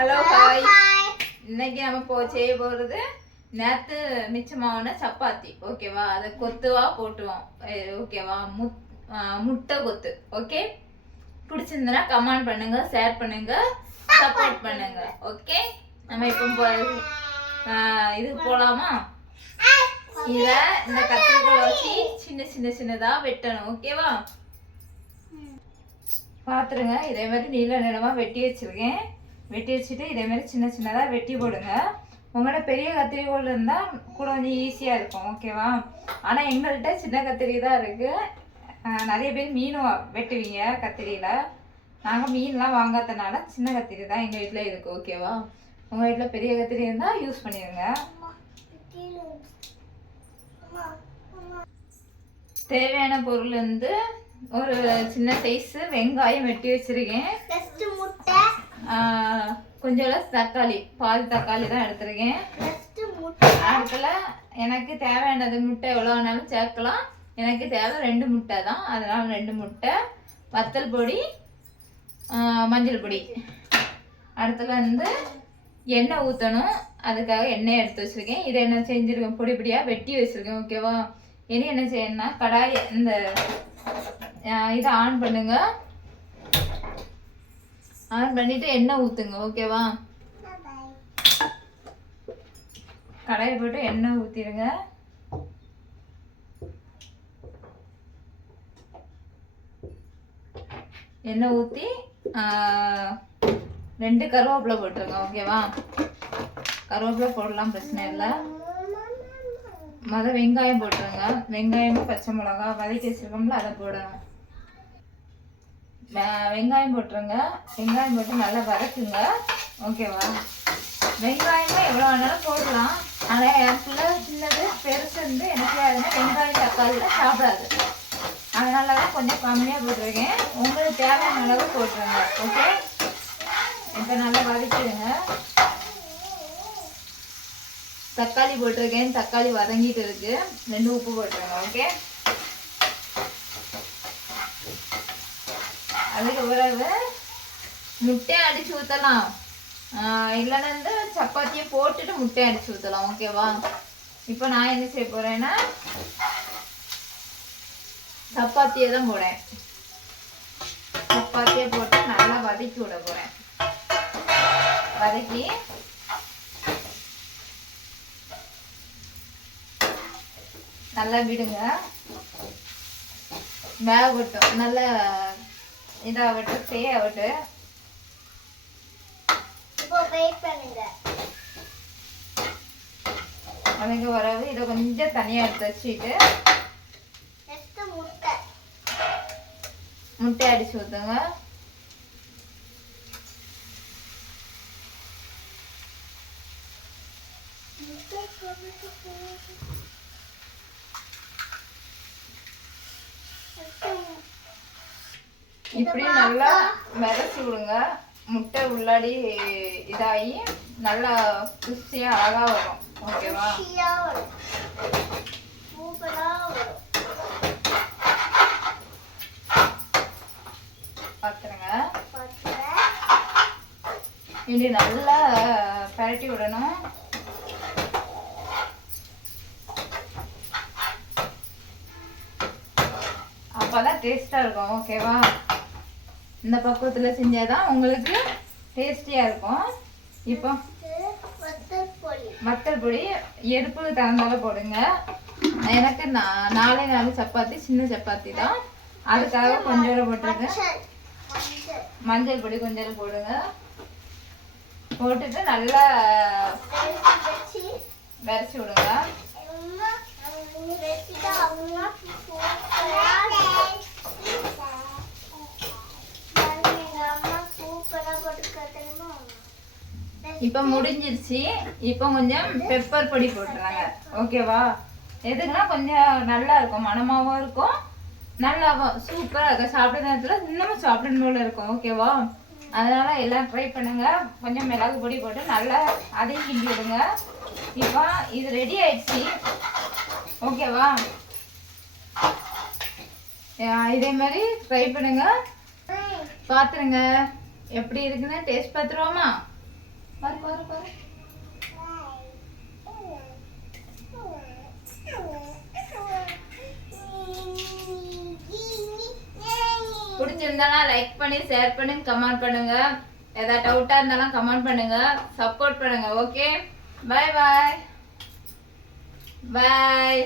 Hello hi. இன்னைக்கு நம்ம செய்ய போகிறது நேற்று மிச்சமான சப்பாத்தி. ஓகேவா? அதை கொத்துவா போட்டுவோம். ஓகேவா? முட்டை கொத்து. ஓகே, பிடிச்சிருந்தனா கமெண்ட் பண்ணுங்க, ஷேர் பண்ணுங்க, சப்போர்ட் பண்ணுங்க. ஓகே, நம்ம இப்போ இது போலாமா? இதை இந்த கத்திரிக்கோலை வச்சு சின்ன சின்ன சின்னதா வெட்டணும். ஓகேவா? பார்த்துருங்க, இதே மாதிரி நீள நீளமாக வெட்டி வச்சுருக்கேன். வெட்டி வச்சுட்டு இதே மாதிரி சின்ன சின்னதாக வெட்டி போடுங்க. உங்களோட பெரிய கத்திரிக்கோள் இருந்தால் கூட கொஞ்சம் ஈஸியாக இருக்கும். ஓகேவா? ஆனால் எங்கள்கிட்ட சின்ன கத்திரி தான் இருக்குது. நிறைய பேர் மீன் வெட்டுவீங்க கத்திரியில். நாங்கள் மீன்லாம் வாங்காதனால சின்ன கத்திரி தான் எங்கள் வீட்டில் இருக்குது. ஓகேவா? உங்கள் வீட்டில் பெரிய கத்திரி இருந்தால் யூஸ் பண்ணிடுங்க. தேவையான பொருள் வந்து ஒரு சின்ன சைஸ் வெங்காயம் வெட்டி வச்சிருக்கேன். கொஞ்சம் தக்காளி, பாதி தக்காளி தான் எடுத்திருக்கேன். அடுத்துல எனக்கு தேவையானது முட்டை எவ்வளோ வேணாலும் சேர்க்கலாம். எனக்கு தேவை 2 முட்டை தான், அதனால 2 முட்டை, வத்தல் பொடி, மஞ்சள் பொடி. அடுத்துல வந்து எண்ணெய் ஊற்றணும். அதுக்காக எண்ணெய் எடுத்து வச்சிருக்கேன். இதை என்ன செஞ்சிருக்கேன், பொடி பொடியாக வெட்டி வச்சிருக்கேன். ஓகேவா? இனி என்ன செய்யணும்னா கடாய் இந்த இதை ஆன் பண்ணுங்க. ஆன் பண்ணிட்டு எண்ணெய் ஊற்றுங்க. ஓகேவா? கடாயை போட்டு எண்ணெய் ஊற்றிடுங்க. எண்ணெய் ஊற்றி 2 கருவேப்பிலை போட்டுருங்க. ஓகேவா? கருவேப்பிலை போடலாம், பிரச்சனை இல்லை. வெங்காயம் போட்டுருங்க. வெங்காயம், பச்சை மிளகா வதக்கி வச்சிருக்கோம்ல, அதை போடணும். வெங்காயம் போட்டுருங்க. வெங்காயம் போட்டு நல்லா வதக்குங்க. ஓகேவா? வெங்காயமே எவ்வளோ வேணாலும் போடலாம். ஆனால் எனக்குள்ள சின்னது பெருசு வந்து எனக்கு அதுனா வெங்காயம் தக்காளியில் சாப்பிடாது. அதனால தான் கொஞ்சம் கம்மியாக போட்டிருக்கேன். உங்களுக்கு தேவையான அளவு போட்டுருங்க. ஓகே, இப்போ நல்லா வதக்கிடுங்க. தக்காளி போட்டிருக்கேன். தக்காளி வதங்கிட்டு இருக்கு. 2 உப்பு போட்டுருங்க. ஓகே, அதுக்கு பிறகு முட்டையை அடிச்சு ஊற்றலாம். இல்லைன்னா வந்து சப்பாத்தியை போட்டுட்டு முட்டையை அடிச்சு ஊற்றலாம். ஓகேவா? இப்போ நான் என்ன செய்ய போறேன்னா சப்பாத்தியை தான் போடுறேன். சப்பாத்தியை போட்டு நல்லா வதக்கி விட போறேன். வதக்கி நல்லா விடுங்க. வேகட்டும், நல்லா இதாகட்டும், செய்யட்டும். அதுக்கு வரவு இதை கொஞ்சம் தனியாக எடுத்து வச்சுட்டு முட்டை அடிச்சு ஊற்றுங்க. இப்படி நல்லா மிதச்சி விடுங்க. முட்டை உள்ளாடி இதாகி நல்லா ருசியாக அழகா வரும். ஓகேவா? பார்த்துருங்க. இப்படி நல்லா பரட்டி விடணும். அப்பதான் டேஸ்டா இருக்கும். ஓகேவா? இந்த பக்குவத்தில் செஞ்சாதான் உங்களுக்கு டேஸ்டியா இருக்கும். இப்போ வத்தல் பொடி எடுப்புக்கு தகுந்தால போடுங்க. எனக்கு 4 சப்பாத்தி, சின்ன சப்பாத்தி தான், அதுக்காக கொஞ்சம் போட்டிருக்கேன். மஞ்சள் பொடி கொஞ்சம் போடுங்க. போட்டுட்டு நல்லா விரைச்சி விடுங்க. இப்போ முடிஞ்சிருச்சு. இப்போ கொஞ்சம் பெப்பர் பொடி போட்டுறாங்க. ஓகேவா? எதுக்குன்னா கொஞ்சம் நல்லா இருக்கும், மனமாகவும் இருக்கும், நல்லாவும் சூப்பராக இருக்கும். சாப்பிட்ற நேரத்தில் இன்னமும் சாப்பிடணும் போல இருக்கும். ஓகேவா? அதனால எல்லாம் ட்ரை பண்ணுங்க. கொஞ்சம் மிளகு பொடி போட்டு நல்லா அதையும் கிண்டி விடுங்க. இப்போ இது ரெடி ஆயிடுச்சு. ஓகேவா? இதே மாதிரி ட்ரை பண்ணுங்க. பார்த்துருங்க எப்படி இருக்குன்னு டேஸ்ட் பார்த்துருவோமா? பாரு பாரு பாரு. பிடிச்சிருந்தானா லைக் பண்ணி ஷேர் பண்ணி கமெண்ட் பண்ணுங்க. ஏதாவது டவுட்டா இருந்தாலும் கமெண்ட் பண்ணுங்க, சப்போர்ட் பண்ணுங்க. Okay, bye bye. பாய்.